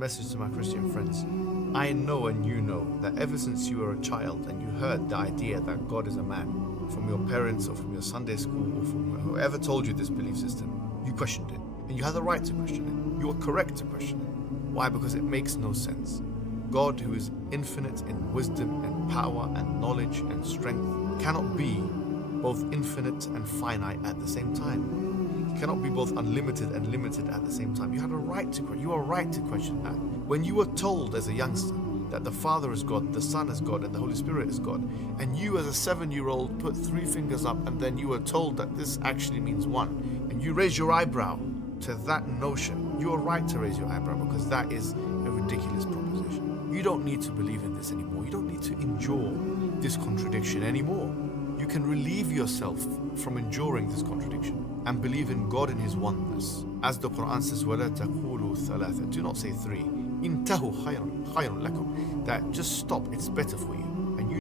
message to my Christian friends. I know and you know that ever since you were a child and you heard the idea that God is a man from your parents or from your Sunday school or from whoever told you this belief system, you questioned it. And you had the right to question it. You were correct to question it. Why? Because it makes no sense. God, who is infinite in wisdom and power and knowledge and strength, cannot be both infinite and finite at the same time. He cannot be both unlimited and limited at the same time. You had a right to question. You are right to question that. When you were told as a youngster that the Father is God, the Son is God, and the Holy Spirit is God, and you as a 7-year-old put 3 fingers up and then you were told that this actually means one, and you raise your eyebrow to that notion, you are right to raise your eyebrow because that is a ridiculous proposition. You don't need to believe in this anymore. You don't need to endure this contradiction anymore. You can relieve yourself from enduring this contradiction and believe in God and His oneness. As the Quran says, وَلَا تَقُولُوا ثَلَاثَ. Do not say 3. إِنْتَهُوا خَيْرٌ لَكُمْ. That just stop, it's better for you.